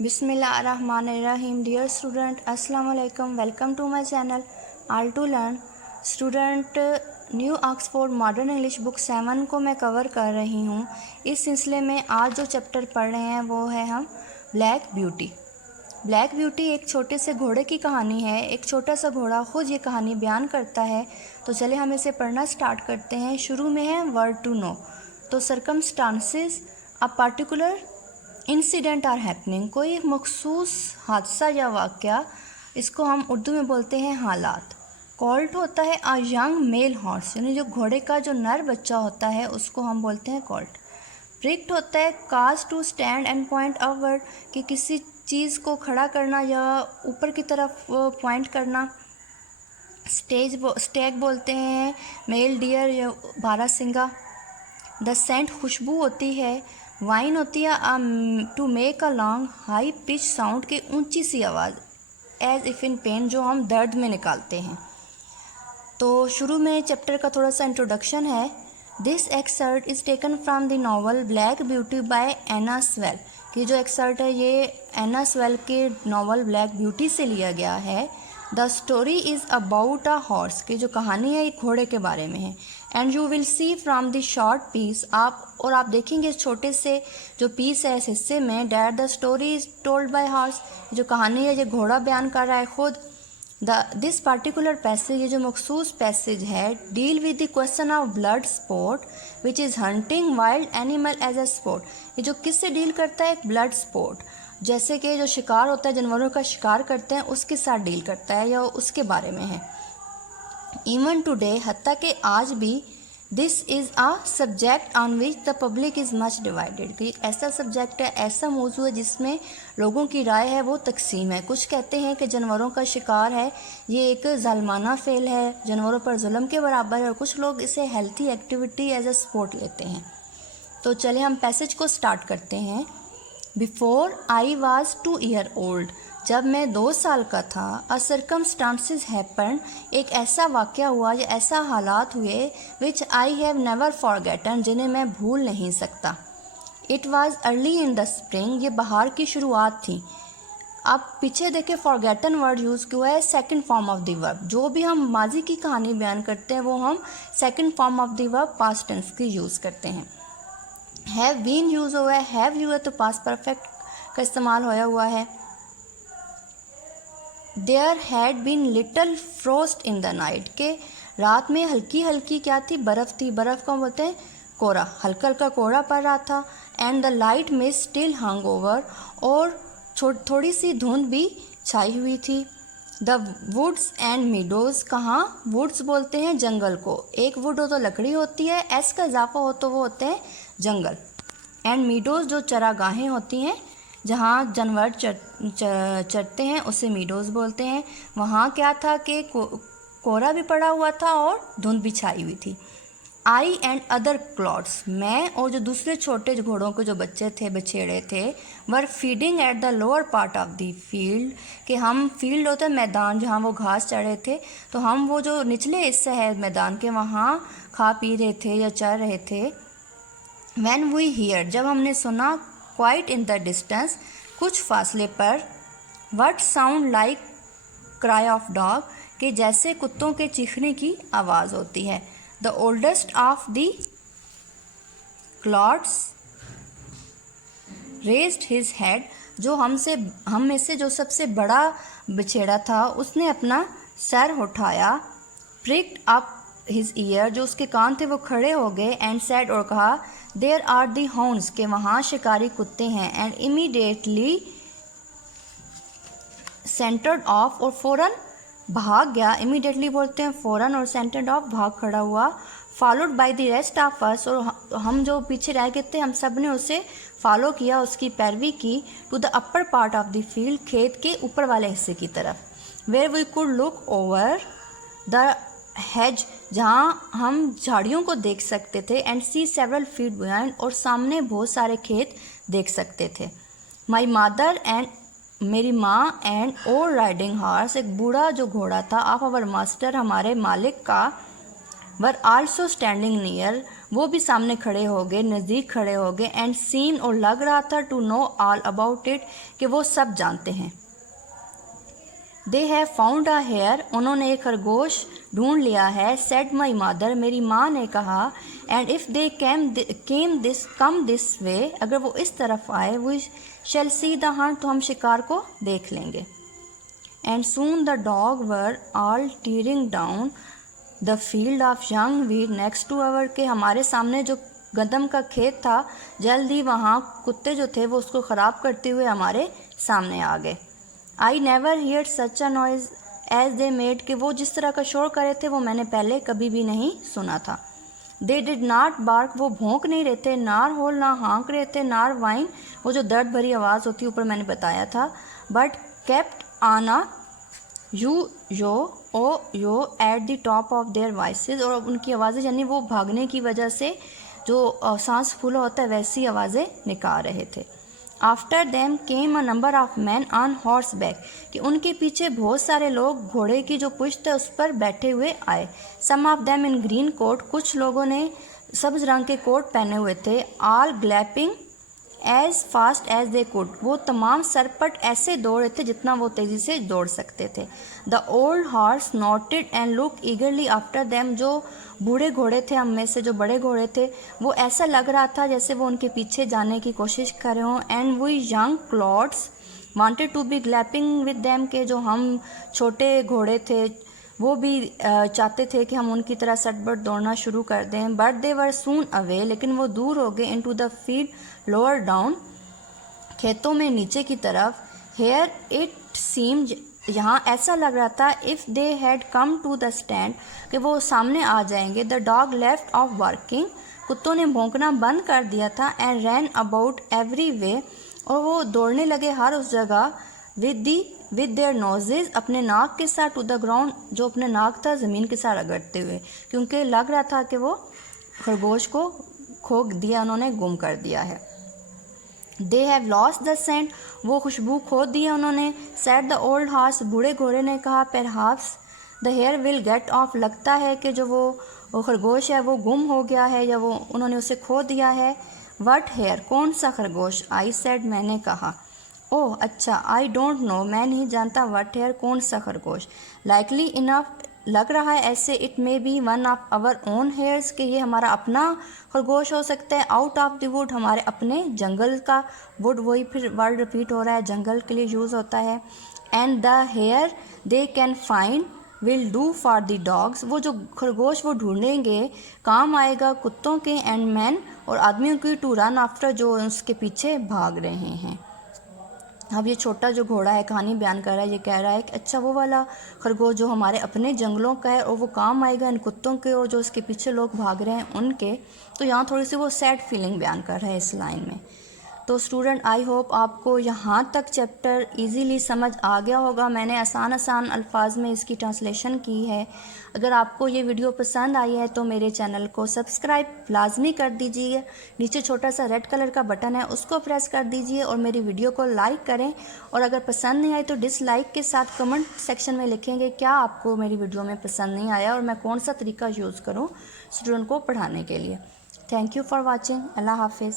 Bismillahirrahmanirrahim. Dear student, Assalamu alaikum. Welcome to my channel All to Learn. Student new Oxford modern English book 7 को मैं cover कर रही हूँ। इस सिलसिले में आज जो चैप्टर पढ़ रहे हैं वो है हम ब्लैक ब्यूटी। ब्लैक ब्यूटी एक छोटे से घोड़े की कहानी है। एक छोटा सा घोड़ा खुद ये कहानी बयान करता है। तो चलिए हम इसे पढ़ना स्टार्ट करते हैं। शुरू में है वर्ड टू नो। तो circumstances a particular incident are happening, कोई एक मखसूस हादसा या वाक़या, इसको हम उर्दू में बोलते हैं हालात। कॉल्ट होता है अ यंग मेल हॉर्स, यानी जो घोड़े का जो नर बच्चा होता है उसको हम बोलते हैं कॉल्ट। प्रिक्ट होता है काज to stand and point upward, कि किसी चीज़ को खड़ा करना या ऊपर की तरफ पॉइंट करना। स्टैग बोलते हैं मेल डियर या बारहसिंगा। द सेंट खुशबू होती है। वाइन होती है to make a long high pitch sound, के ऊंची सी आवाज़, एज इफ़ इन पेन, जो हम दर्द में निकालते हैं। तो शुरू में चैप्टर का थोड़ा सा इंट्रोडक्शन है। This excerpt is taken from the novel Black Beauty by Anna Sewell, कि जो एक्सर्ट है ये एना स्वेल के नॉवल ब्लैक ब्यूटी से लिया गया है। The story is about a horse, की जो कहानी है एक घोड़े के बारे में है। And you will see from the short piece, आप देखेंगे इस छोटे से जो पीस है इस हिस्से में, that the story is told by horse, जो कहानी है ये घोड़ा बयान कर रहा है खुद। दिस पार्टिकुलर पैसेज, ये जो मखसूस पैसेज है, deal with the question of blood sport which is hunting wild animal as a sport, ये जो किससे डील करता है, एक ब्लड स्पोर्ट, जैसे कि जो शिकार होता है, जानवरों का शिकार करते हैं, उसके साथ डील करता है या उसके बारे में है। इवन टुडे, हत्ता कि आज भी, this is a subject on which the public is much divided, कि ऐसा सब्जेक्ट है, ऐसा मौजू है जिसमें लोगों की राय है वो तकसीम है। कुछ कहते हैं कि जानवरों का शिकार है ये एक ज़ालमाना फेल है, जानवरों पर जुल्म के बराबर है, और कुछ लोग इसे healthy activity as a sport लेते हैं। तो चलिए हम पैसेज को स्टार्ट करते हैं। Before I was 2 year old, जब मैं 2 साल का था, अ सर्कमस्टांसेस हैपन, एक ऐसा वाक़या हुआ या ऐसा हालात हुए, विच आई हैव नेवर फॉरगेटन, जिन्हें मैं भूल नहीं सकता। It was early in the spring, ये बहार की शुरुआत थी। अब पीछे देखे फॉरगेटन वर्ड यूज़ किया है second form of the verb. जो भी हम माजी की कहानी बयान करते हैं वो हम second form of the verb past tense की यूज़ करते हैं। हैव बीन यूज़ हुआ है, हैव यूज़ है तो पास्ट परफेक्ट का इस्तेमाल होया हुआ है। There had been little frost in the night, के रात में हल्की हल्की क्या थी, बर्फ़ थी। बर्फ़ को बोलते हैं कोहरा, हल्का हल्का कोहरा पड़ रहा था। एंड द लाइट में स्टिल हंग ओवर, और थोड़ी सी धुंध भी छाई हुई थी। द वुड्स एंड मीडोज़, कहाँ वुड्स बोलते हैं जंगल को, एक वुड हो तो लकड़ी होती है, एस का इजाफा हो तो वो होते हैं जंगल। एंड मीडोज़ जो चरागाहें होती हैं जहाँ जानवर चरते हैं उसे मीडोज़ बोलते हैं। वहाँ क्या था कि कोहरा भी पड़ा हुआ था और धुंध भी छाई हुई थी। आई एंड अदर क्लॉट्स, मैं और जो दूसरे छोटे घोड़ों के जो बच्चे थे, बछेड़े थे, were feeding at the lower part of the field, कि हम फील्ड होता है मैदान जहाँ वो घास चढ़े थे, तो हम वो जो निचले हिस्से है मैदान के वहाँ खा पी रहे थे या चर रहे थे। When we hear, जब हमने सुना, quite in the distance, कुछ फासले पर, what sound like cry of dog, कि जैसे कुत्तों के चीखने की आवाज़ होती है। The oldest of the clots raised his head, जो हम में से जो सबसे बड़ा बछेड़ा था उसने अपना सर उठाया। pricked up his ear, जो उसके कान थे वो खड़े हो गए। एंड said, और कहा, देयर आर दी hounds, के वहाँ शिकारी कुत्ते हैं। एंड immediately सेंटर्ड ऑफ, और फ़ौरन भाग गया। इमीडिएटली बोलते हैं फ़ौरन, और सेंटर्ड ऑफ भाग खड़ा हुआ। Followed by the rest of us, और हम जो पीछे रह गए थे हम सब ने उसे फॉलो किया, उसकी पैरवी की। To the upper part of the field, खेत के ऊपर वाले हिस्से की तरफ। Where we could look over the hedge, जहाँ हम झाड़ियों को देख सकते थे। And see several feet behind, और सामने बहुत सारे खेत देख सकते थे। माई मदर एंड, मेरी माँ, एंड ओल्ड राइडिंग हॉर्स, एक बूढ़ा जो घोड़ा था, ऑफ आवर मास्टर, हमारे मालिक का। वर आल्सो स्टैंडिंग नियर, वो भी सामने खड़े हो गए, नज़दीक खड़े हो गए, एंड सीन, और लग रहा था, to know all about it, कि वो सब जानते हैं। They have found a hare, उन्होंने एक खरगोश ढूंढ लिया है, सेड माई मदर, मेरी माँ ने कहा, and if they come this way, अगर वो इस तरफ आए, we shall see the hunt, तो हम शिकार को देख लेंगे। And soon the dog were all tearing down the field of young wheat next to our, के हमारे सामने जो गंदम का खेत था, जल्द ही वहाँ कुत्ते जो थे वो उसको ख़राब करते हुए हमारे सामने आ गए। I never hear such a noise as they made, कि वो जिस तरह का शोर करे थे वो मैंने पहले कभी भी नहीं सुना था। दे डिड नॉट बार्क, वो भौंक नहीं रहे थे, नार होल, ना हाँक रहे थे, नार वाइन, वो जो दर्द भरी आवाज़ होती है ऊपर मैंने बताया था, but kept on a yo yo o yo at the top of their voices, और उनकी आवाज़ें यानी वो भागने की वजह से जो सांस फूला होता है वैसी आवाज़ें निकाल रहे थे। After them came a number of man on horse back, कि उनके पीछे बहुत सारे लोग घोड़े की जो पुश्त है उस पर बैठे हुए आए। Some of them in green coat, कुछ लोगों ने सब्ज रंग के कोट पहने हुए थे। All galloping as fast as they could, वो तमाम सरपट ऐसे दौड़ रहे थे जितना वो तेज़ी से दौड़ सकते थे। The old horse noted and look ईगरली after them, जो बूढ़े घोड़े थे हम में से, जो बड़े घोड़े थे, वो ऐसा लग रहा था जैसे वो उनके पीछे जाने की कोशिश कर रहे हों। And we young clods wanted to be galloping with them, के जो हम छोटे घोड़े थे वो भी चाहते थे कि हम उनकी तरह सटबट दौड़ना शुरू कर दें। But they were soon away, लेकिन वो दूर हो गए। Into the field lower down, खेतों में नीचे की तरफ। हेयर इट सीम, यहाँ ऐसा लग रहा था, if they had come to the stand, कि वो सामने आ जाएंगे। The dog left off working, कुत्तों ने भौंकना बंद कर दिया था। And ran about every way, और वो दौड़ने लगे हर उस जगह। विद देयर नोजेज, अपने नाक के साथ, टू द ग्राउंड, जो अपने नाक था ज़मीन के साथ रगड़ते हुए, क्योंकि लग रहा था कि वो खरगोश को खो दिया, उन्होंने गुम कर दिया है। They have lost the scent, वो खुशबू खो दी है उन्होंने। सेड द ओल्ड हॉर्स, बूढ़े घोड़े ने कहा। Perhaps the hare will get off, लगता है कि जो वो खरगोश है वो गुम हो गया है या वो उन्होंने उसे खो दिया है। वट हेयर, कौन सा खरगोश। आई सेड, मैंने कहा। ओह अच्छा, आई डोंट नो, मैं नहीं जानता। वट हेयर, कौन सा खरगोश। लाइकली इनफ, लग रहा है ऐसे। It may be one of our own hares, कि ये हमारा अपना खरगोश हो सकता है। आउट ऑफ द वुड, हमारे अपने जंगल का। वुड, वही फिर वर्ड रिपीट हो रहा है, जंगल के लिए यूज़ होता है। And the hare they can find will do for the dogs, वो जो खरगोश वो ढूंढेंगे काम आएगा कुत्तों के। एंड मैन, और आदमियों की। टू रन आफ्टर, जो उसके पीछे भाग रहे हैं। अब ये छोटा जो घोड़ा है कहानी बयान कर रहा है, ये कह रहा है कि अच्छा वो वाला खरगोश जो हमारे अपने जंगलों का है और वो काम आएगा इन कुत्तों के, और जो इसके पीछे लोग भाग रहे हैं उनके। तो यहाँ थोड़ी सी वो सैड फीलिंग बयान कर रहा है इस लाइन में। तो स्टूडेंट, आई होप आपको यहाँ तक चैप्टर इजीली समझ आ गया होगा। मैंने आसान अल्फाज में इसकी ट्रांसलेशन की है। अगर आपको ये वीडियो पसंद आई है तो मेरे चैनल को सब्सक्राइब लाजमी कर दीजिए। नीचे छोटा सा रेड कलर का बटन है, उसको प्रेस कर दीजिए और मेरी वीडियो को लाइक करें। और अगर पसंद नहीं आई तो डिसलाइक के साथ कमेंट सेक्शन में लिखेंगे क्या आपको मेरी वीडियो में पसंद नहीं आया और मैं कौन सा तरीका यूज़ करूँ स्टूडेंट को पढ़ाने के लिए। Thank you for watching. अल्लाह हाफिज़।